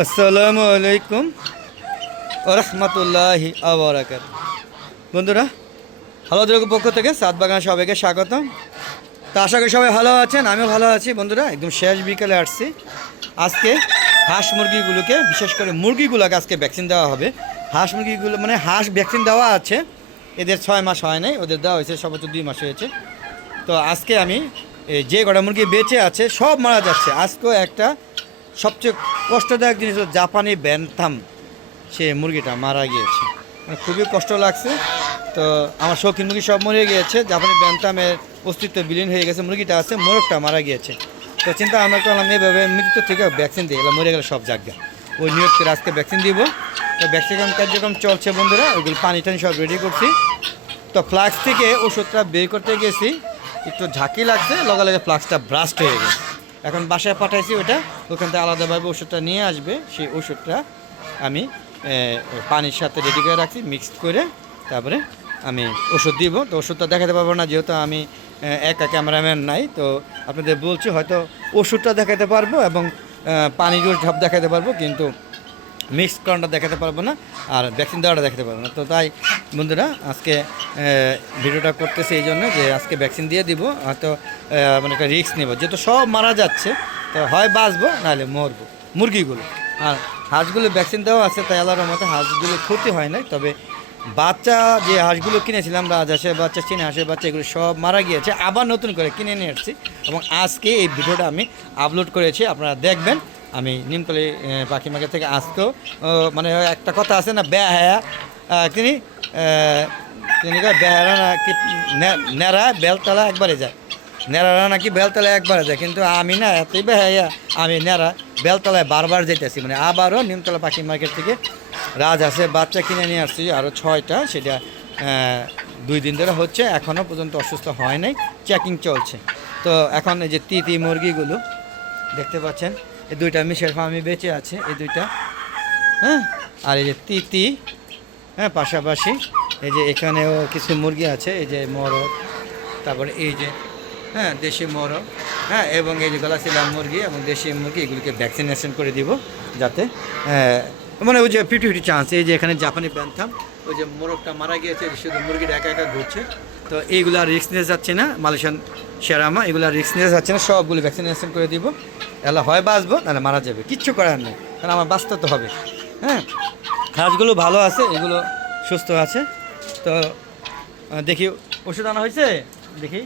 আসসালামু আলাইকুম রহমতুল্লাহি আবরাকাত। বন্ধুরা, হালদরের পক্ষ থেকে সাত বাগান সবাইকে স্বাগতম। তা আশা করি সবাই ভালো আছেন, আমিও ভালো আছি। বন্ধুরা, একদম শেষ বিকেলে আসছি। আজকে হাঁস মুরগিগুলোকে, বিশেষ করে মুরগিগুলোকে আজকে ভ্যাকসিন দেওয়া হবে। হাঁস মুরগিগুলো মানে হাঁস ভ্যাকসিন দেওয়া আছে, এদের 6 মাস হয় নাই, ওদের দেওয়া হয়েছে সর্বোচ্চ 2 মাস হয়েছে। তো আজকে আমি যে কটা মুরগি বেঁচে আছে সব মারা যাচ্ছে। আজকেও একটা সবচেয়ে কষ্টদায়ক জিনিস হলো জাপানি ব্যান্থাম, সে মুরগিটা মারা গিয়েছে। খুবই কষ্ট লাগছে। তো আমার শৌখিন মুরগি সব মরে গিয়েছে, জাপানি ব্যান্থামের অস্তিত্ব বিলীন হয়ে গেছে। মুরগিটা আছে, মোরগটা মারা গিয়েছে। তো চিন্তা আমরা করলাম এইভাবে মৃত্যু থেকে ভ্যাকসিন দিয়ে গেলাম, মরে গেলে সব জায়গা ওই নিয়োগ করে আজকে ভ্যাকসিন দিব। তো ভ্যাকসিন কার্যক্রম চলছে বন্ধুরা, ওইগুলো পানি টানি সব রেডি করছি। তো ফ্লাক্স থেকে ওষুধটা বের করতে গেছি, একটু ঝাঁকি লাগছে, লগে ফ্লাক্সটা ব্রাস্ট হয়ে গেছে। এখন বাসায় পাঠাইছি, ওটা ওখান থেকে আলাদাভাবে ওষুধটা নিয়ে আসবে। সেই ওষুধটা আমি পানির সাথে রেডি করে রাখছি, মিক্সড করে তারপরে আমি ওষুধ দিব। তো ওষুধটা দেখাতে পারবো না, যেহেতু আমি একা ক্যামেরাম্যান নাই। তো আপনাদের বলছি, হয়তো ওষুধটা দেখাতে পারবো এবং পানির ঝাপ দেখাতে পারবো, কিন্তু মিক্স করাটা দেখাতে পারবো না, আর ভ্যাকসিন দেওয়াটা দেখাতে পারবো না। তো তাই বন্ধুরা, আজকে ভিডিওটা করতেছি এই জন্য যে আজকে ভ্যাকসিন দিয়ে দিব। হয়তো মানে একটা রিস্ক নেব, যেহেতু সব মারা যাচ্ছে। তো হয় বাঁচবো, নাহলে মরবো মুরগিগুলো। আর হাঁসগুলো ভ্যাকসিন দেওয়া আছে, তাই আল্লাহর মতো হাঁসগুলো ক্ষতি হয় নাই। তবে বাচ্চা যে হাঁসগুলো কিনেছিলাম, রাজহাঁসের বাচ্চা, চীনা হাঁসের বাচ্চা, এগুলো সব মারা গিয়েছে। আবার নতুন করে কিনে নিয়ে এসেছি এবং আজকে এই ভিডিওটা আমি আপলোড করেছি, আপনারা দেখবেন। আমি নিমতলি পাখি মার্কেট থেকে আসতো, মানে একটা কথা আছে না, বেহায়া তিনি বেহারা নাকি নেড়া বেলতলা একবারে যায়, নেড়ারা নাকি বেলতলায় একবারে যায়। কিন্তু আমি না এতই বেহায়া, আমি নেড়া বেলতলায় বারবার যেতেছি। মানে আবারও নিমতলা পাখি মার্কেট থেকে রাজহাঁসের বাচ্চা কিনে নিয়ে আসছি, আরও 6টা। সেটা 2 দিন ধরে হচ্ছে, এখনও পর্যন্ত অসুস্থ হয় নাই, চেকিং চলছে। তো এখন এই যে তিতি মুরগিগুলো দেখতে পাচ্ছেন, এই 2টা মিশের ফার্মে বেঁচে আছে, এই 2টা, হ্যাঁ। আর এই যে তিতি, হ্যাঁ, পাশাপাশি এই যে এখানেও কিছু মুরগি আছে, এই যে মরক, তারপরে এই যে, হ্যাঁ, দেশি মরক, হ্যাঁ, এবং এই যে গলাশিলা মুরগি এবং দেশি মুরগি, এগুলিকে ভ্যাকসিনেশন করে দিব, যাতে মানে ওই যে 50-50 চান্স। এই যে এখানে জাপানি ব্যান্থাম, ওই যে মোরগটা মারা গিয়েছে, শুধু মুরগিটা একা একা ঘুরছে। তো এইগুলো আর রিস্ক নিয়ে যাচ্ছে না, মালয়েশিয়ান শেরামা, এগুলো আর রিস্ক নিয়ে যাচ্ছে না, সবগুলো ভ্যাকসিনেশন করে দিব। এলা হয় বাঁচবো, নাহলে মারা যাবে, কিচ্ছু করার নেই, কারণ আমার বাঁচতে তো হবে। হ্যাঁ, হাঁসগুলো ভালো আছে, এগুলো সুস্থ আছে। তো দেখি ওষুধ আনা হয়েছে, দেখি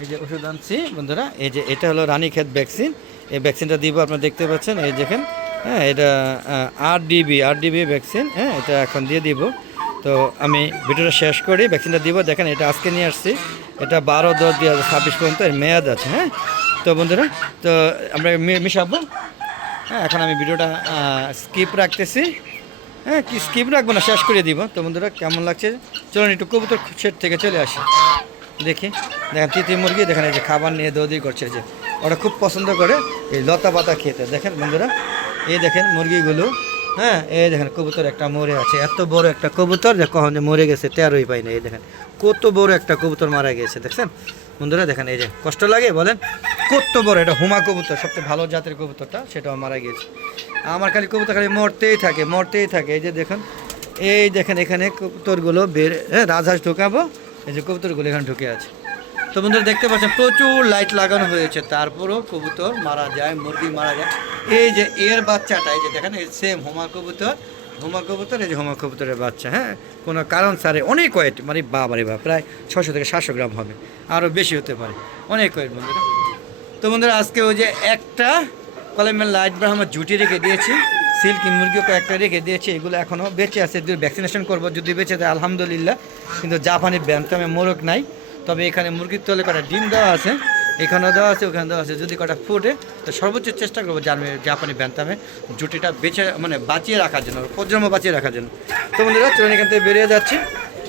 এই যে ওষুধ আনছি বন্ধুরা। এই যে এটা হলো রানীক্ষেত ভ্যাকসিন, এই ভ্যাকসিনটা দিব, আপনারা দেখতে পাচ্ছেন, এই দেখেন, হ্যাঁ, এটা আরডিবি ভ্যাকসিন, হ্যাঁ, এটা এখন দিয়ে দিব। তো আমি ভিডিওটা শেষ করি, ভ্যাকসিনটা দিব। দেখেন, এটা আজকে নিয়ে আসছি, এটা 12/10/2026 পর্যন্ত এর মেয়াদ আছে। হ্যাঁ, তো বন্ধুরা, তো আমরা মিশাবো। হ্যাঁ, এখন আমি ভিডিওটা স্কিপ রাখতেছি। হ্যাঁ, কি স্কিপ রাখবো না, শেষ করে দিব। তো বন্ধুরা, কেমন লাগছে চলুন একটু কবুতর শেড থেকে চলে আসি, দেখি। দেখেন তিতি মুরগি, দেখেন এই যে খাবার নিয়ে দৌড়ি করছে, যে ওরা খুব পছন্দ করে এই লতা পাতা খেতে। দেখেন বন্ধুরা, এই দেখেন মুরগিগুলো, হ্যাঁ, এই দেখেন কবুতর একটা মরে আছে, এত বড় একটা কবুতর যে কখন যে মরে গেছে টেরই পাই না। এই দেখেন কত বড় একটা কবুতর মারা গিয়েছে, দেখছেন বন্ধুরা। দেখেন এই যে কষ্ট লাগে, বলেন কত বড়, এটা হুমা কবুতর, সবচেয়ে ভালো জাতের কবুতরটা, সেটাও মারা গিয়েছে। আমার খালি কবুতর খালি মরতেই থাকে। এই যে দেখেন, এই দেখেন এখানে কবুতরগুলো বের, হ্যাঁ, রাজহাঁস ঢুকাবো, এই যে কবুতরগুলো এখানে ঢুকে আছে। তো বন্ধুরা দেখতে পাচ্ছেন, প্রচুর লাইট লাগানো হয়েছে, তারপরেও কবুতর মারা যায়, মুরগি মারা যায়। এই যে এর বাচ্চাটা, এই যে দেখেন, এই সেম হুমা কবুতর, এই যে হুমা কবুতরের বাচ্চা, হ্যাঁ, কোনো কারণ সারে অনেক ওয়েট, মানে বাবারে বাবা, প্রায় 600 থেকে 700 গ্রাম হবে, আরও বেশি হতে পারে, অনেক ওয়েট বন্ধুরা। তো বন্ধুরা, আজকে ওই যে একটা কলমের লাইট ব্রাহ্মা জুটি রেখে দিয়েছি, সিল্কি মুরগিও কয়েকটা রেখে দিয়েছি, এগুলো এখনও বেঁচে আছে, ভ্যাকসিনেশন করবো, যদি বেঁচে দেয় আলহামদুলিল্লাহ। কিন্তু জাপানি ব্যান্থামে মোরগ নাই, তবে এখানে মুরগির তলে কটা ডিম দেওয়া আছে, এখানেও দেওয়া আছে, ওখানে দেওয়া আছে। যদি কটা ফুটে, তো সর্বোচ্চ চেষ্টা করবো জাপানি ব্যান্থামে জুটিটা বেঁচে, মানে বাঁচিয়ে রাখার জন্য, প্রজন্ম বাঁচিয়ে রাখার জন্য। তো বন্ধুরা, চলুন এখান থেকে বেরিয়ে যাচ্ছি।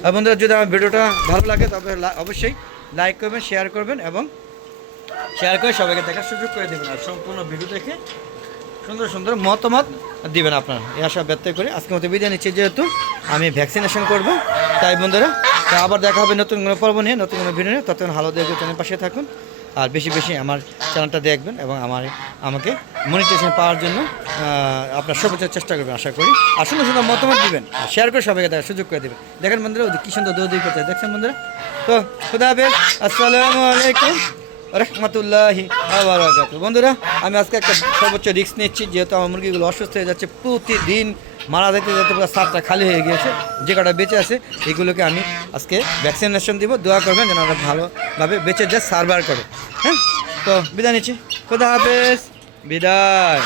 আর বন্ধুরা, যদি আমার ভিডিওটা ভালো লাগে, তবে অবশ্যই লাইক করবেন, শেয়ার করবেন এবং শেয়ার করে সবাইকে দেখার সুযোগ করে দেবেন। আর সম্পূর্ণ ভিডিও দেখে সুন্দর সুন্দর মতামত দিবেন আপনারা, এই আশা ব্যক্ত করে আজকের মতো বিদায় নিচ্ছি, যেহেতু আমি ভ্যাকসিনেশন করব। তাই বন্ধুরা, তা আবার দেখা হবে নতুন কোনো পর্ব নিয়ে, নতুন কোনো ভিডিও নিয়ে। ততক্ষণ ভালো দেখবে, চ্যানেল পাশে থাকুন, আর বেশি বেশি আমার চ্যানেলটা দেখবেন এবং আমাকে মনিটাইজেশন পাওয়ার জন্য আপনার সর্বোচ্চ চেষ্টা করবেন আশা করি। আর সুন্দর সুন্দর মতামত দিবেন, শেয়ার করে সবাইকে দেখার সুযোগ করে দেবেন। দেখেন বন্ধুরা ওদের কি সুন্দর দৌড়ি করতে দেখছেন বন্ধুরা। তো খুদা হাফেজ, আসসালামু আলাইকুম রহমতুল্লাহি বারাকাতুহু। বন্ধুরা আমি আজকে একটা সর্বোচ্চ রিস্ক নিচ্ছি, যেহেতু আমার মুরগিগুলো অসুস্থ হয়ে যাচ্ছে, প্রতিদিন মারা যেতে যেতে পুরো সাতটা খালি হয়ে গিয়েছে। যে কটা বেঁচে আছে এগুলোকে আমি আজকে ভ্যাকসিনেশন দিব। দোয়া করবেন যেন ওরা ভালোভাবে বেঁচে যায়, সার্ভাইভ করে। হ্যাঁ, তো বিদায় নিচ্ছি, খুদা হাফেজ, বিদায়।